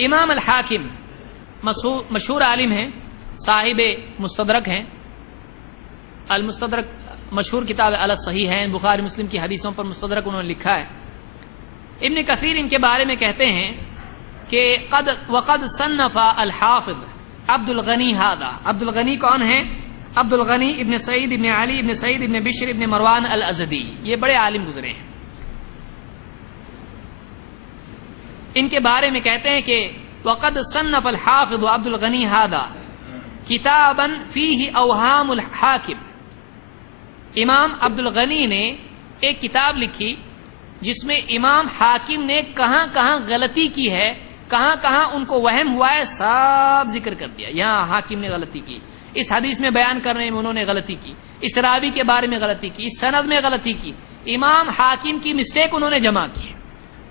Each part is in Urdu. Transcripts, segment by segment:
امام الحاکم مشہور عالم ہیں، صاحب مستدرک ہیں، المستدرک مشہور کتاب علی الصحیحین، بخاری مسلم کی حدیثوں پر مستدرک انہوں نے لکھا ہے۔ ابن کثیر ان کے بارے میں کہتے ہیں کہ وقد صنف الحافظ عبد الغنی هذا۔ عبد الغنی کون ہیں؟ عبد الغنی ابن سعید ابن علی ابن سعید ابن بشر ابن مروان الازدی، یہ بڑے عالم گزرے ہیں۔ ان کے بارے میں کہتے ہیں کہ وقد صنف الحافظ عبد الغنی هذا کتابا فیہ اوہام الحاکم۔ امام عبد الغنی نے ایک کتاب لکھی جس میں امام حاکم نے کہاں کہاں غلطی کی ہے، کہاں کہاں ان کو وہم ہوا ہے، سب ذکر کر دیا۔ یہاں حاکم نے غلطی کی، اس حدیث میں بیان کرنے میں انہوں نے غلطی کی، اس راوی کے بارے میں غلطی کی، اس سند میں غلطی کی، امام حاکم کی مسٹیک انہوں نے جمع کی۔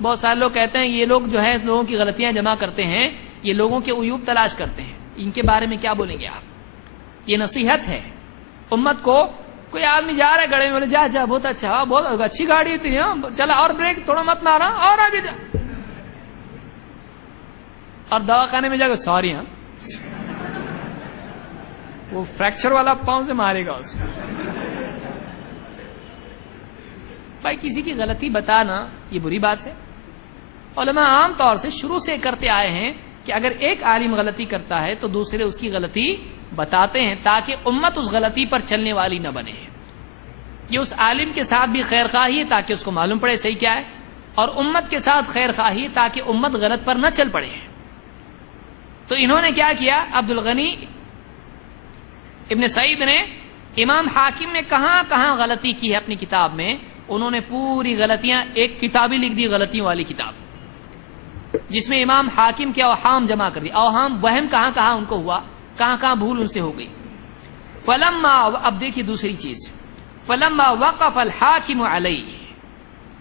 بہت سارے لوگ کہتے ہیں یہ لوگ جو ہے لوگوں کی غلطیاں جمع کرتے ہیں، یہ لوگوں کے عیوب تلاش کرتے ہیں، ان کے بارے میں کیا بولیں گے آپ؟ یہ نصیحت ہے امت کو۔ کوئی آدمی جا رہا ہے گاڑی میں، بولے جا جا بہت اچھا، بہت اچھی گاڑی تھی، چلا اور بریک تھوڑا مت مارا اور آگے جا، اور دواخانے میں جا کے سوری، ہاں وہ فریکچر والا پاؤں سے مارے گا اس کو۔ بھائی کسی کی غلطی بتانا یہ بری بات ہے۔ علماء عام طور سے شروع سے کرتے آئے ہیں کہ اگر ایک عالم غلطی کرتا ہے تو دوسرے اس کی غلطی بتاتے ہیں تاکہ امت اس غلطی پر چلنے والی نہ بنے۔ یہ اس عالم کے ساتھ بھی خیر خواہی ہے تاکہ اس کو معلوم پڑے صحیح کیا ہے، اور امت کے ساتھ خیر خواہی تاکہ امت غلط پر نہ چل پڑے۔ تو انہوں نے کیا کیا، عبد الغنی ابن سعید نے امام حاکم نے کہاں کہاں غلطی کی ہے اپنی کتاب میں، انہوں نے پوری غلطیاں ایک کتابی لکھ دی، غلطیوں والی کتاب، جس میں امام حاکم کے اوہام جمع کر دی، اوہام وہم کہاں کہاں ان کو ہوا، کہاں کہاں بھول ان سے ہو گئی۔ فلما، اب دیکھیے دوسری چیز، فلما وقف الحاکم علیہ،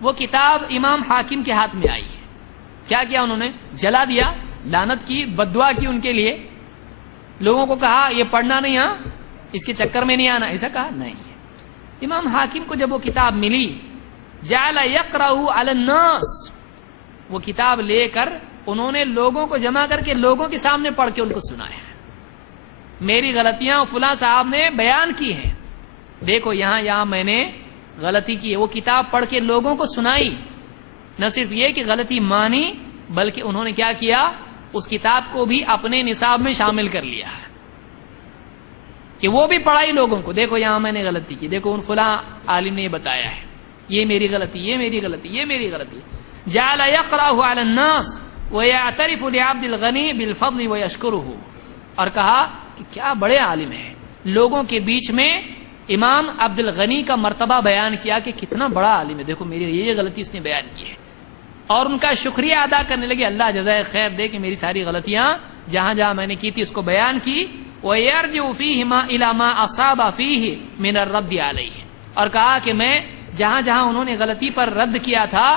وہ کتاب امام حاکم کے ہاتھ میں آئی، کیا کیا انہوں نے؟ جلا دیا، لعنت کی، بددعا کی ان کے لیے، لوگوں کو کہا یہ پڑھنا نہیں، ہاں اس کے چکر میں نہیں آنا، ایسا کہا نہیں۔ امام حاکم کو جب وہ کتاب ملی، جعل یقرأ علی الناس، وہ کتاب لے کر انہوں نے لوگوں کو جمع کر کے لوگوں کے سامنے پڑھ کے ان کو سنایا، میری غلطیاں فلاں صاحب نے بیان کی ہیں، دیکھو یہاں میں نے غلطی کی ہے۔ وہ کتاب پڑھ کے لوگوں کو سنائی، نہ صرف یہ کہ غلطی مانی بلکہ انہوں نے کیا کیا، اس کتاب کو بھی اپنے نصاب میں شامل کر لیا کہ وہ بھی پڑھائی لوگوں کو، دیکھو یہاں میں نے غلطی کی، دیکھو ان فلاں عالم نے یہ بتایا ہے، یہ میری غلطی، یہ میری غلطی، یہ میری غلطی۔ جعل یقرأ علی الناس ویعترف لعبد الغنی بالفضل ویشکرہ، اور کہا کہ کیا بڑے عالم ہیں، لوگوں کے بیچ میں امام عبد الغنی کا مرتبہ بیان کیا کہ کتنا بڑا عالم ہے، دیکھو میری یہ غلطی اس نے بیان کی ہے، اور ان کا شکریہ ادا کرنے لگے، اللہ جزائے خیر دے کہ میری ساری غلطیاں جہاں جہاں میں نے کی تھی اس کو بیان کی۔ وَيَرْجِعُ فِيهِ مَا إِلَى مَا أَصَابَ فِيهِ مِنَ الرَّدِّ عَلَيْهِ، اور کہا کہ میں جہاں جہاں انہوں نے غلطی پر رد کیا تھا،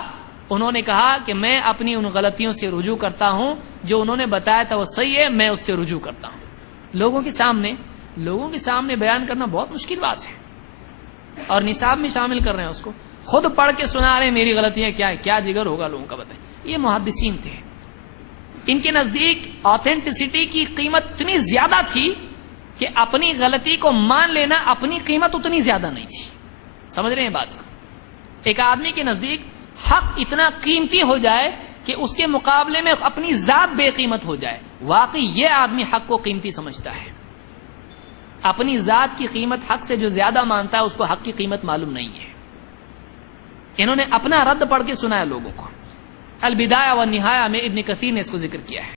انہوں نے کہا کہ میں اپنی ان غلطیوں سے رجوع کرتا ہوں، جو انہوں نے بتایا تھا وہ صحیح ہے، میں اس سے رجوع کرتا ہوں۔ لوگوں کے سامنے بیان کرنا بہت مشکل بات ہے، اور نصاب میں شامل کر رہے ہیں اس کو، خود پڑھ کے سنا رہے ہیں میری غلطیاں کیا ہے، کیا جگر ہوگا لوگوں کا بتائیں۔ یہ محدثین تھے، ان کے نزدیک آتھینٹسٹی کی قیمت اتنی زیادہ تھی کہ اپنی غلطی کو مان لینا اپنی قیمت اتنی زیادہ نہیں تھی۔ سمجھ رہے ہیں بات کو؟ ایک آدمی کے نزدیک حق اتنا قیمتی ہو جائے کہ اس کے مقابلے میں اپنی ذات بے قیمت ہو جائے، واقعی یہ آدمی حق کو قیمتی سمجھتا ہے۔ اپنی ذات کی قیمت حق سے جو زیادہ مانتا ہے اس کو حق کی قیمت معلوم نہیں ہے۔ انہوں نے اپنا رد پڑھ کے سنایا لوگوں کو۔ البدایہ والنہایہ میں ابن کثیر نے اس کو ذکر کیا ہے۔